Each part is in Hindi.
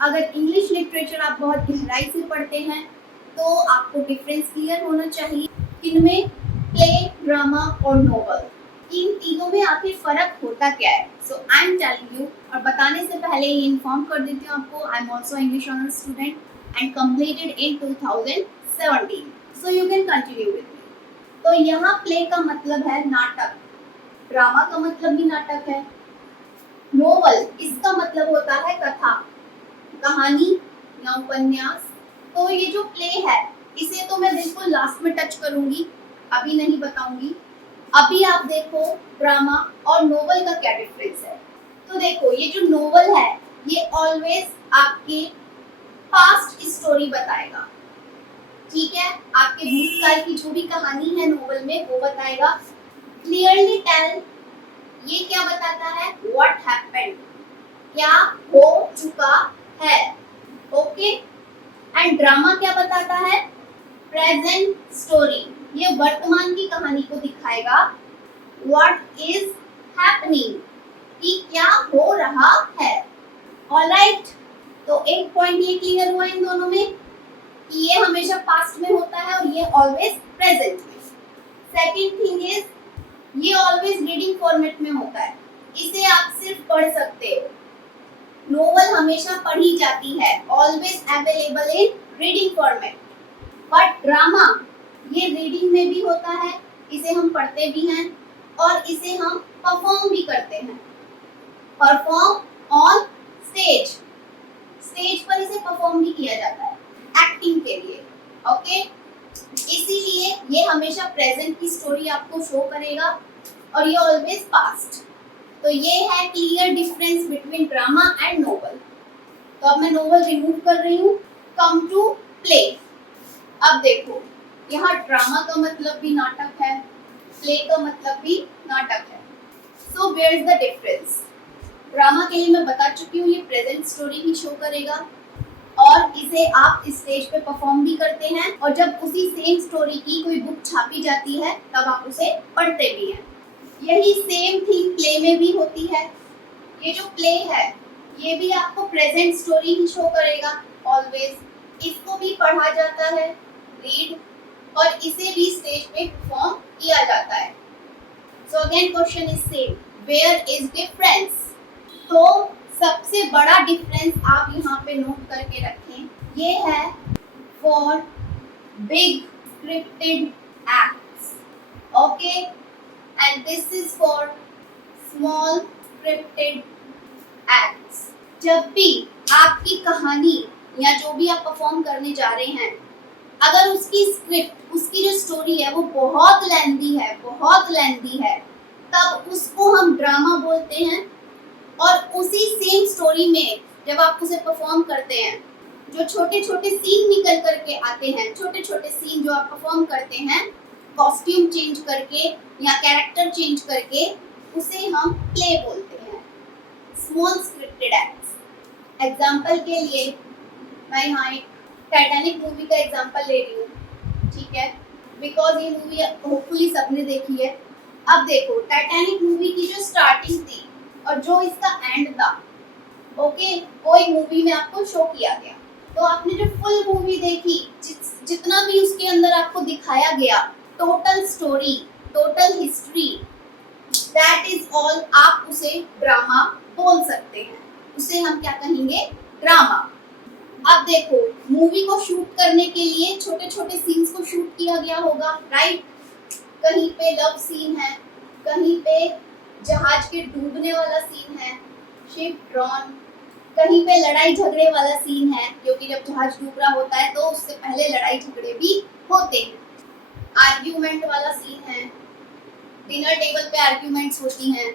अगर इंग्लिश लिटरेचर आप बहुत गहराई से पढ़ते हैं तो आपको डिफरेंस क्लियर होना चाहिए इनमें प्ले, ड्रामा और नोवेल, इन तीनों में आखिर फर्क होता क्या है। सो आई एम टेलिंग यू, और बताने से पहले ये इन्फॉर्म कर देती हूँ आपको, I am also English honours student and completed in 2017, so you can continue with me. तो यहाँ प्ले का मतलब है नाटक, ड्रामा का मतलब भी नाटक है, नोवेल इसका मतलब होता है कथा, कहानी या उपन्यास। तो ये जो प्ले है इसे तो मैं बिल्कुल लास्ट में टच करूंगी, अभी नहीं बताऊंगी। अभी आप देखो ड्रामा और नोवेल का क्या डिफरेंस है। तो देखो ये जो नोवेल है ये ऑलवेज आपके पास्ट स्टोरी बताएगा, ठीक है, आपके भूतकाल की जो भी कहानी है नोवेल में वो बताएगा। क्लियरली टेल, ये क्या बताता है, व्हाट हैपेंड, क्या हो चुका है, ओके। एंड ड्रामा क्या बताता है, प्रेजेंट स्टोरी, ये वर्तमान की कहानी को दिखाएगा। व्हाट इज हैपनिंग, कि क्या हो रहा है। ऑलराइट, तो एक पॉइंट ये क्लियर हुआ इन दोनों में कि ये हमेशा पास्ट में होता है और ये ऑलवेज प्रेजेंट में। सेकंड थिंग इज ये ऑलवेज रीडिंग फॉर्मेट में होता है, इसे आप सिर्फ पढ़ सकते हो। नोवेल हमेशा पढ़ी जाती है, always available in reading format. But drama ये रीडिंग में भी होता है, इसे हम पढ़ते भी हैं और इसे हम परफॉर्म भी करते हैं। परफॉर्म ऑन स्टेज, स्टेज पर इसे परफॉर्म भी किया जाता है एक्टिंग के लिए, ओके। इसीलिए ये हमेशा प्रेजेंट की स्टोरी आपको शो करेगा और ये ऑलवेज पास्ट। तो ये है clear difference between drama and novel. तो अब मैं नोवेल रिमूव कर रही हूँ, कम टू प्ले। अब देखो यहाँ ड्रामा का मतलब भी नाटक है, प्ले का मतलब भी नाटक है। So where is the difference. Drama के लिए मैं बता चुकी हूँ, ये प्रेजेंट स्टोरी ही शो करेगा और इसे आप स्टेज पे परफॉर्म भी करते हैं, और जब उसी सेम स्टोरी की कोई बुक छापी जाती है तब आप उसे पढ़ते भी हैं। यही सेम थिंग प्ले में भी होती है। ये जो प्ले है ये भी आपको प्रेजेंट स्टोरी ही शो करेगा ऑलवेज। इसको भी पढ़ा जाता है, रीड, और इसे भी स्टेज पे परफॉर्म किया जाता है। So again question is same, where is difference. तो सबसे बड़ा डिफरेंस आप यहाँ पे नोट करके रखें, ये है for big scripted acts, okay, and this is for small scripted acts. जब भी आपकी कहानी या जो भी आप परफॉर्म करने जा रहे हैं, अगर उसकी स्क्रिप्ट, उसकी जो स्टोरी है वो बहुत लेंथी है, बहुत लेंथी है, तब उसको हम ड्रामा बोलते हैं। और उसी सेम स्टोरी में जब आप उसे परफॉर्म करते हैं, जो छोटे छोटे सीन निकल करके आते हैं, छोटे छोटे सीन जो आप परफॉर्म करते हैं कॉस्ट्यूम चेंज करके या कैरेक्टर चेंज करके, उसे हम प्ले बोलते हैं, स्मॉल स्क्रिप्टेड एक्ट्स। एग्जाम्पल के लिए मैं यहाँ एक टाइटैनिक मूवी का एग्जाम्पल ले रही हूँ, ठीक है, बिकॉज ये मूवी होपफुली सबने देखी है। अब देखो टाइटैनिक मूवी की जो स्टार्टिंग थी और जो इसका एंड था, ओके, वो एक मूवी में आपको शो किया गया। तो आपने जो फुल मूवी देखी, जितना भी उसके अंदर आपको दिखाया गया, total story, total history, that is all, आप उसे ड्रामा बोल सकते हैं। उसे हम क्या कहेंगे, ड्रामा। अब देखो मूवी को शूट करने के लिए छोटे छोटे सीन्स को शूट किया गया होगा, राइट। कहीं पे लव सीन है, कहीं पे जहाज के डूबने वाला सीन है, शिप ड्रॉन, कहीं पे लड़ाई झगड़े वाला सीन है, क्योंकि जब जहाज डूब रहा होता है तो उससे पहले लड़ाई झगड़े भी होते हैं। आर्ग्यूमेंट वाला सीन है, डिनर टेबल पे आर्ग्यूमेंट्स होती हैं,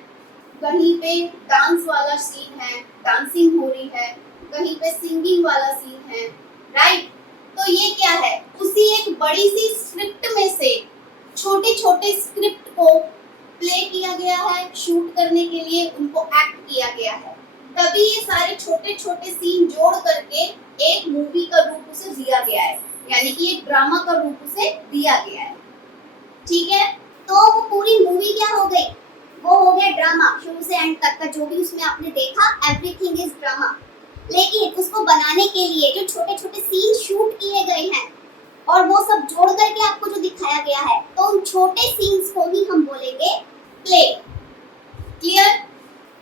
कहीं पे डांस वाला सीन है, डांसिंग हो रही है, कहीं पे सिंगिंग वाला सीन है, राइट। तो ये क्या है, उसी एक बड़ी सी स्क्रिप्ट में से छोटे छोटे स्क्रिप्ट को प्ले किया गया है, शूट करने के लिए उनको एक्ट किया गया है, तभी ये सारे छोटे छोटे सीन जोड़ करके एक मूवी का रूप उसे दिया गया है, यानी कि एक ड्रामा का रूप उसे दिया गया है, ठीक है। तो वो पूरी मूवी क्या हो गई, वो हो गया ड्रामा, शुरू से एंड तक का जो भी उसमें आपने देखा एवरीथिंग इज ड्रामा। लेकिन उसको बनाने दिखाने के लिए जो छोटे छोटे सीन शूट किए गए हैं और वो सब जोड़ करके आपको जो दिखाया गया है, तो उन छोटे सीन्स को ही हम बोलेंगे प्ले। क्लियर?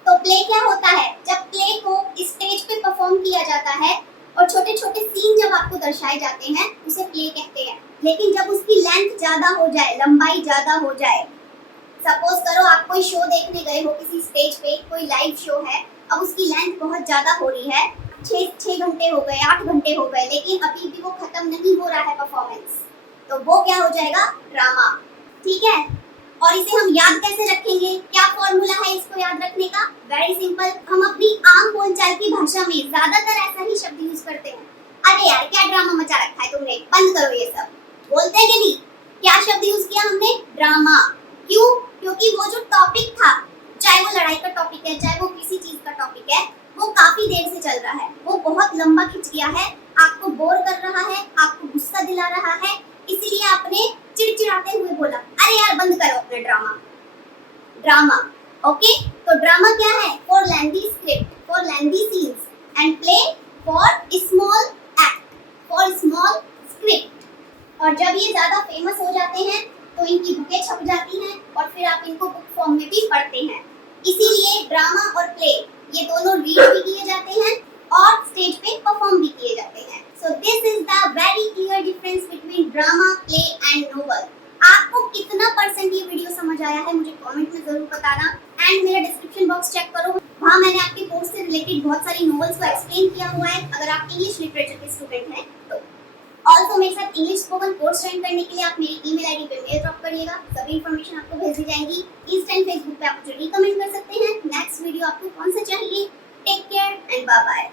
तो प्ले क्या होता है? जब प्ले को स्टेज पे परफॉर्म किया जाता है और छोटे छोटे सीन जब आपको दर्शाए जाते हैं, उसे प्ले कहते हैं। लेकिन जब उसकी लेंथ ज्यादा हो जाए, लंबाई ज्यादा हो जाए, सपोज करो आप कोई शो देखने गए हो किसी स्टेज पे, कोई लाइव शो है, अब उसकी लेंथ बहुत ज्यादा हो रही है, 6 घंटे हो गए, 8 घंटे हो गए, लेकिन अभी भी वो खत्म नहीं हो रहा है परफॉर्मेंस, तो वो क्या हो जाएगा? ड्रामा। ठीक है? और इसे हम याद कैसे रखेंगे? क्या फॉर्मूला है इसको याद रखने का? Very simple. हम अपनी आम बोलचाल की भाषा में ज्यादातर ऐसा ही शब्द यूज करते हैं। अरे यार क्या ड्रामा मचा रखा है तुमने, बंद करो ये सब। बोलते हैं कि नहीं? क्या शब्द यूज किया हमने? ड्रामा। क्यों? क्योंकि वो जो टॉपिक था, चाहे वो लड़ाई का टॉपिक है, चाहे वो किसी चीज का टॉपिक है, वो काफी देर से चल रहा है, वो बहुत लंबा खिंच गया है, आपको बोर कर रहा है, आपको गुस्सा दिला रहा है, इसीलिए आपने चिड़चिड़ाते हुए बोला, अरे यार बंद करो अपना ड्रामा। ड्रामा। ओके? तो ड्रामा क्या है? For lengthy script, for lengthy scenes, and play for small act, for small script. और जब ये ज्यादा फेमस हो जाते हैं तो इनकी बुकें छप जाती हैं और फिर आप इनको बुक फॉर्म में भी पढ़ते हैं। इसीलिए ड्रामा और प्ले ये दोनों रीड भी किए जाते हैं और स्टेज पे परफॉर्म भी किए जाते हैं। So this is the very clear difference between drama, play and novel. आपको कितना परसेंट ये वीडियो समझ आया है मुझे कमेंट में जरूर बताना। एंड मेरा डिस्क्रिप्शन बॉक्स चेक करो, वहाँ मैंने आपके कोर्स से रिलेटेड बहुत सारी नोवेल्स को एक्सप्लेन किया हुआ है, अगर आप इंग्लिश लिटरेचर के स्टूडेंट हैं तो। ऑल्सो मेरे साथ इंग्लिश स्पोकन कोर्स ज्वाइन करने के लिए आप मेरी ईमेल आईडी पे मेल ड्रॉप करिएगा, सभी इन्फॉर्मेशन आपको भेज दी जाएंगी। इंस्टा एंड फेसबुक पे आप मुझे रिकमेंड कर सकते हैं। नेक्स्ट वीडियो आपको कौन सा चाहिए? Take care and bye bye.